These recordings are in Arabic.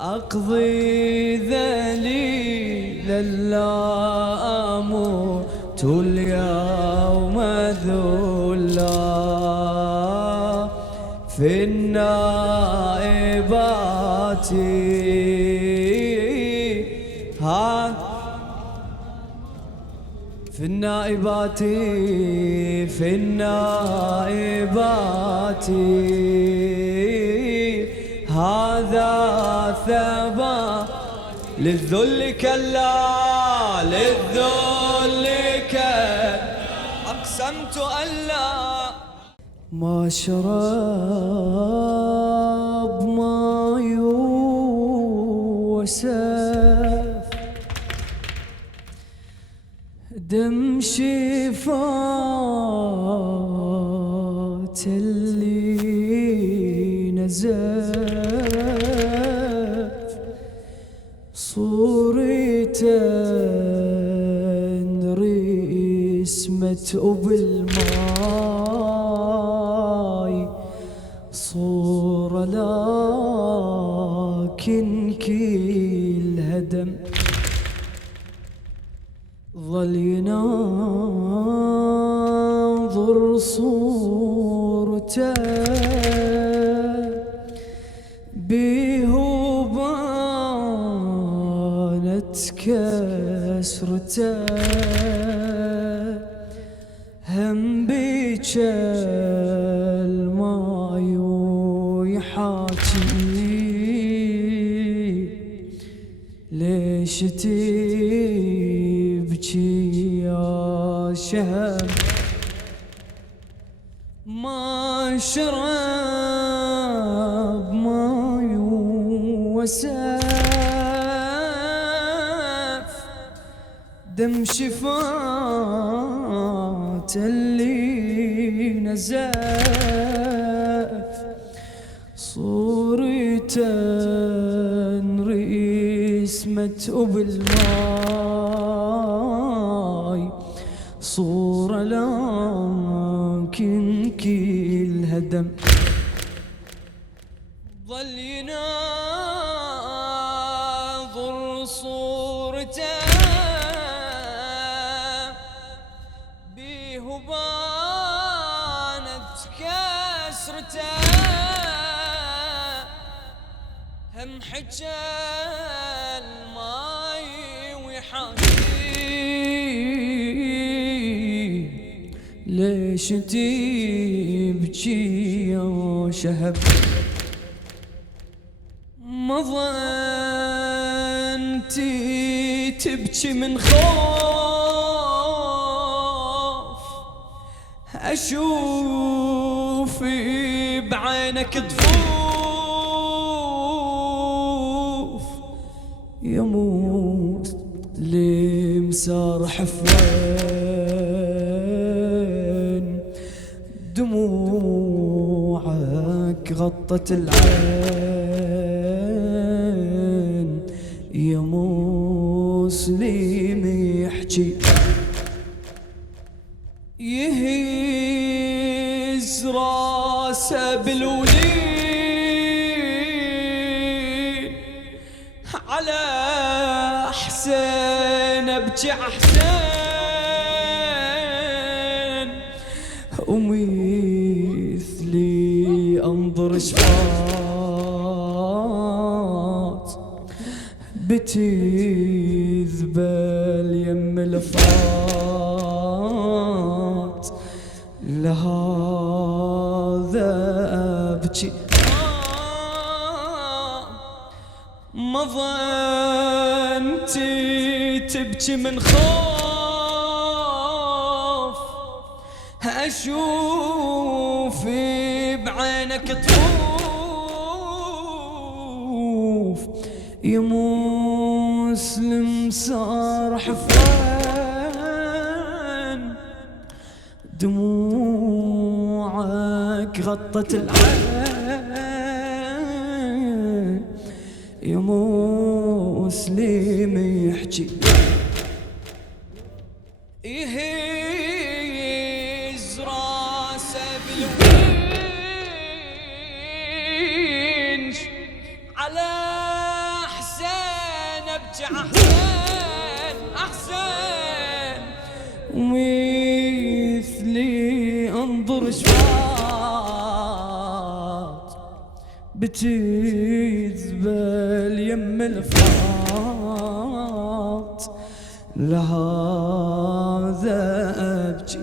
أقضي ذليل لا أموت اليوم ذلا في النائبات في النائبات في النائبات هذا ثبات للذل كلا للذل كلا أقسمت ألا ما شرب ما يوسف دم شفات اللي نزف صورته رسمت بالماي صورة لكن كل هدم ظل يناظر صورته بيه بانت كسرته هم بيك الماي ويحاكي ليش تبكي يا شهم ما شرب ما يوسف دم شفات اللي نزف صورته رسمت بالماي صورة لكن كل هدم ظل يناظر صورته بيه بانت كسرته هم حجى الماي ويحاكي ليش تبكي يا شهب ما ظنتي تبكي من خوف أشوف بعينك ضفوف يموت لمسار حفوين دموعك غطت العين يا مسلم يحكي يهز راسه بالولين على حسين ابكي احسن ومثلي انظر شفات بتذبل يم الفات لهذا ابكي ما ظنتي تبكي من خوف أشوف بعينك طوف يا مسلم صار حفان دموعك غطت العين يا مسلم يحكي يهز راسه بالوينش على ابكي احسن احسن، ومثلي انظر شفات بتذبل يم الفات، لهذا ابكي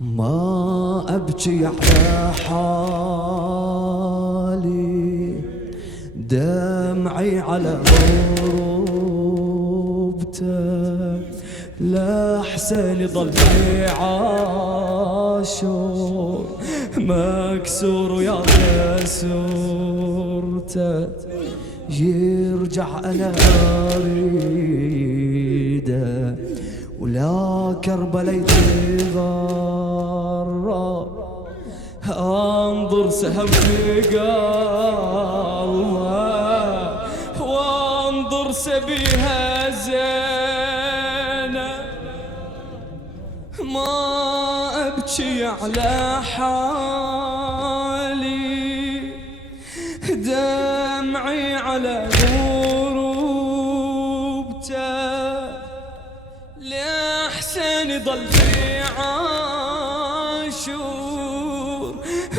ما أبكي على حالي، دمعي على غروبته، لأحسن يضل في عاشور مكسور ويا كسورته، يرجع أنا أريده ولا كربلاء يتغرب، انظر سهم في قلبه وانظر سبيها زينة، ما ابكي على حالي، دمعي على غروبته، لأحسن يضل في عاشور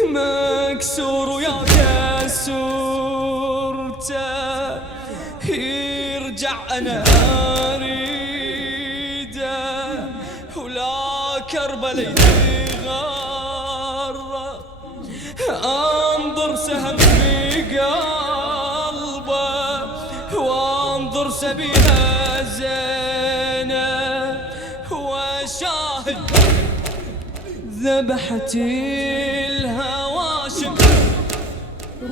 مكسور ويا كسورته، يرجع أنا أريده ولا كربلاء يتغرب، انظر سهم في قلبه وانظر سبيها زينة، وشاهد ذبحتي الهواشم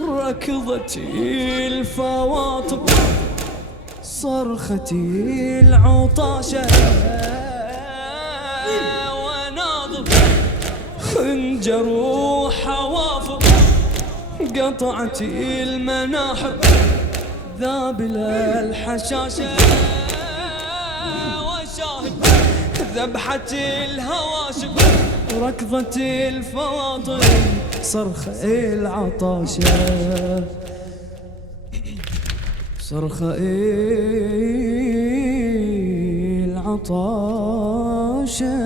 ركضتي الفواطم صرختي العطاشة، وناظر خنجر وحوافر قطعتي المناحر ذابل الحشاشة، وشاهد ذبحة الهواشم ركضة الفواطم صرخة العطاشة، صرخة العطاشة،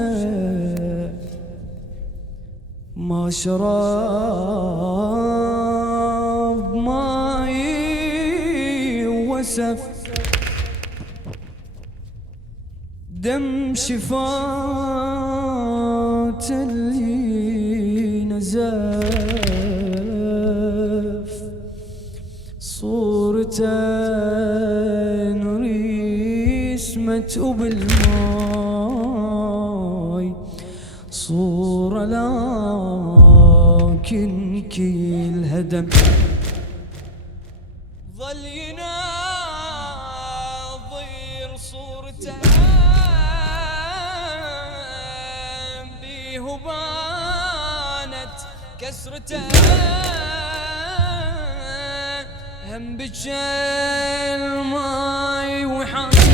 ما شرب ماي وسف دم شفات اللي نزف، صورته رسمت وبالماي صورة لكن كل هدم، ظل يناظر صورته بيه بانت كسرته، هم بجل ماي وحاكي،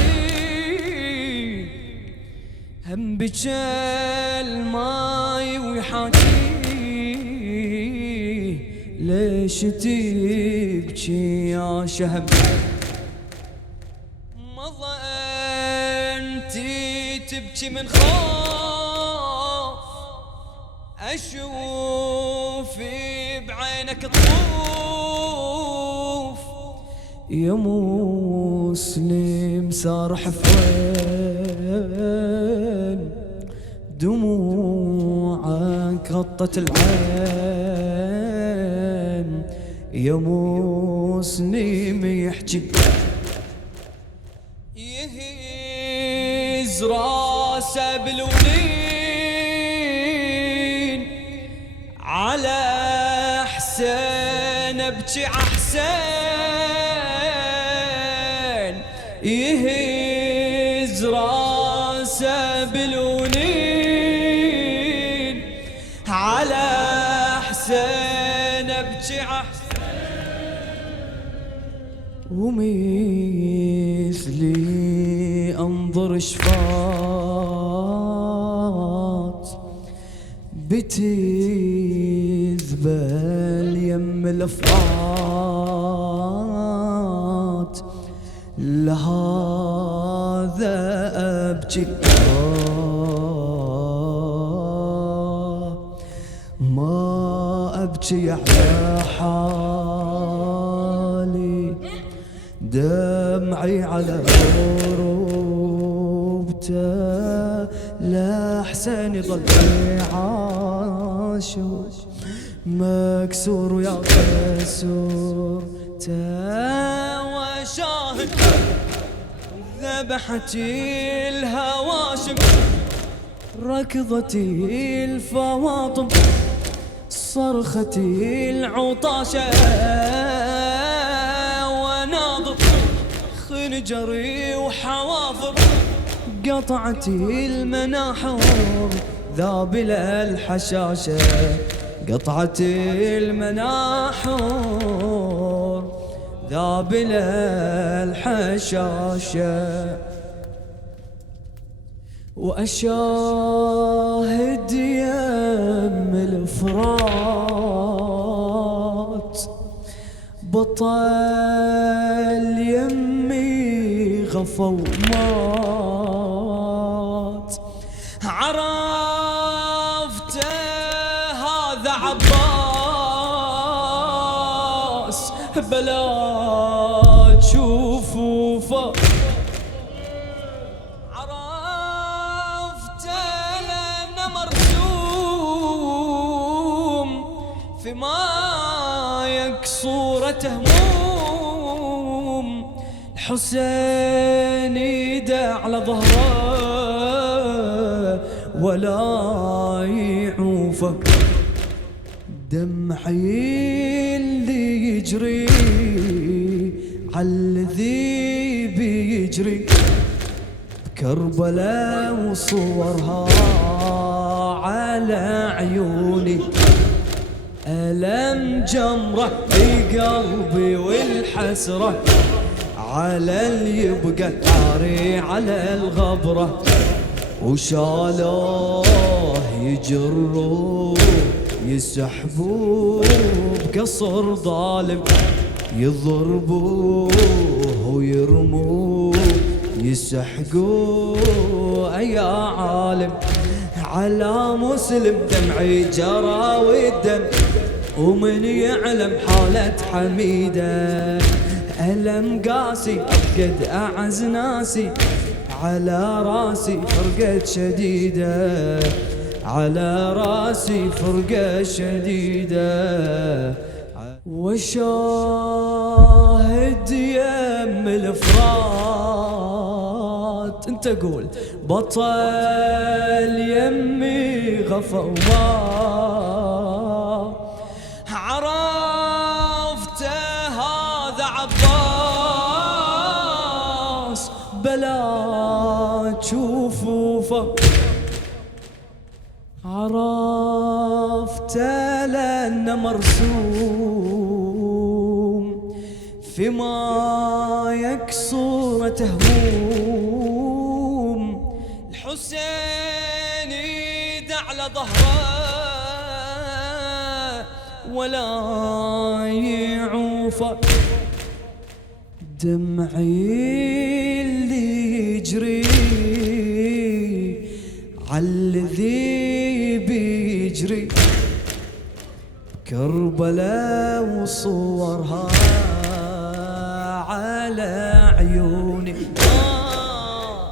هم بجل ماي وحاكي، ليش تبكي يا شهم، مضى انتي تبكي من خوف، اشوف بعينك طوف، يا مسلم سارح فين، دموعك غطت العين، يا مسلم يحكي يهز راسه بالولين، على حسين ابكي احسن، يهز راسه بالولين، على حسين ابكي احسن، ومثلي انظر شفات بتذبل يم الافراط لهذا ابكي ما ابكي على حالي دمعي على غروبته لحسن يضل عاشور مكسور ويا كسور وشاهد ذبحتي الهواشم ركضتي الفواطم صرختي العطاشة وناظر خنجري وحوافر قطعتي المناحر ذابل الحشاشة قطعتي المناحر ذابل الحشاشة وأشاهد يم الفرات بطل يمي غفى ومات عرفت هذا عباس بلا تشوفه عرفت لأنه مرسوم فيما يكسور هموم الحسين يدع على ظهره ولا يعوفه دمعي اللي يجري عالذي بيجري كربلاء وصورها على عيوني ألم جمرة في قلبي والحسرة على اللي يبقى طاري على الغبرة وشالوه يجروه يسحبوه بقصر ظالم يضربوه ويرموه يسحقوه يا عالم على مسلم دمعي جرى والدم ومن يعلم حالة حميدة ألم قاسي أفقد أعز ناسي على راسي فرقة شديدة على راسي فرقة شديدة وشاهد يم الافراط انت قول بطل يمي غفى وما عرفت هذا عباس بلا تشوفه عرفت لأنه مرسوم فيما يكسر هموم الحسين يدع على ظهره ولا يعوفه دمعي اللي يجري عالذي بيجري كربلاء وصورها على عيوني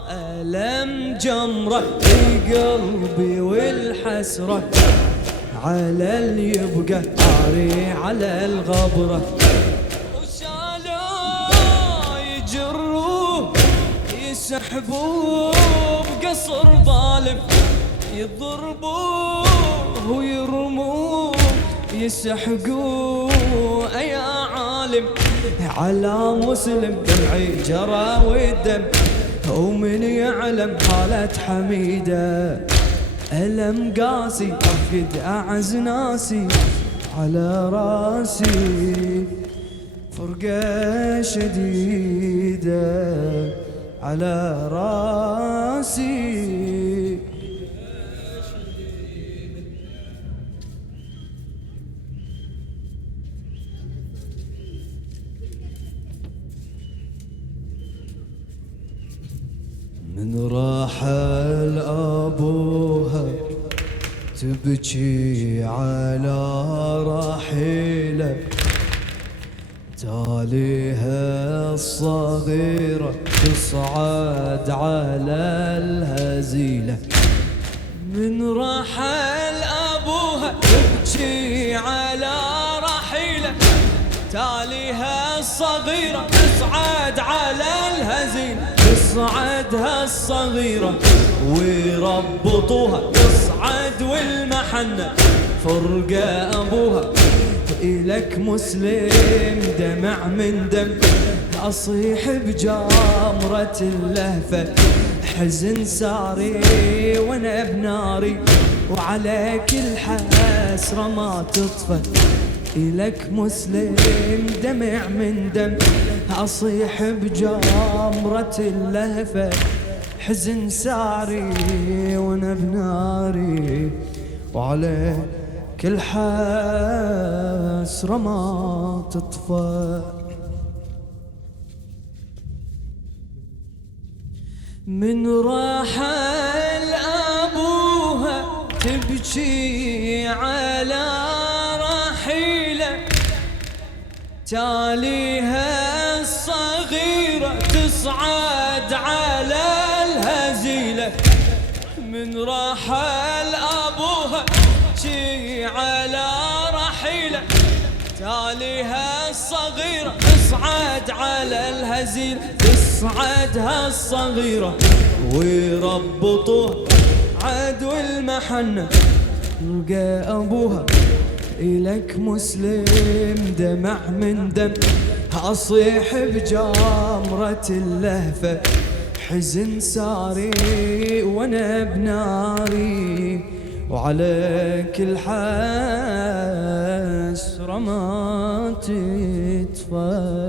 ألم جمرة في قلبي والحسرة على اللي يبقى طاري على الغبرة وشالوه يجروه يسحبوه بقصر ظالم يضربوه ويرموه يسحقوه يا عالم على مسلم دمعي جرى والدم ومن يعلم حالة حميدة ألم قاسي أفقد أعز ناسي على راسي فرقة شديدة على راسي من رحل أبوها تبكي على رحيله، تاليها الصغيرة تصعد على الهزيلة. من رحل أبوها تبكي على رحيله، تاليها الصغيرة تصعد على الهزيلة، تصعدها الصغيرة ويربطوها تصعد والمحنة فرقة أبوها. إلك مسلم دمع من دم، أصيح بجامرة اللهفة، حزن ساري وانا بناري وعلى كل حسرة ما تطفى. إلك مسلم دمع من دم، أصيح بجامرة اللهفة، حزن ساري وانا بناري وعلى كل حسرة ما تطفى. من رحل أبوها تبكي على رحيله، تاليها الصغيرة تصعد على الهزيلة. من رحل أبوها تبكي على رحيله، تاليها الصغيرة تصعد على الهزيلة، تصعدها الصغيرة ويربطوها عدو المحنة يلقى أبوها. إلك مسلم دمع من دم، أصيح بجامرة اللهفة، حزن ساري وانا بناري وعلى كل حسرة ما تطفى.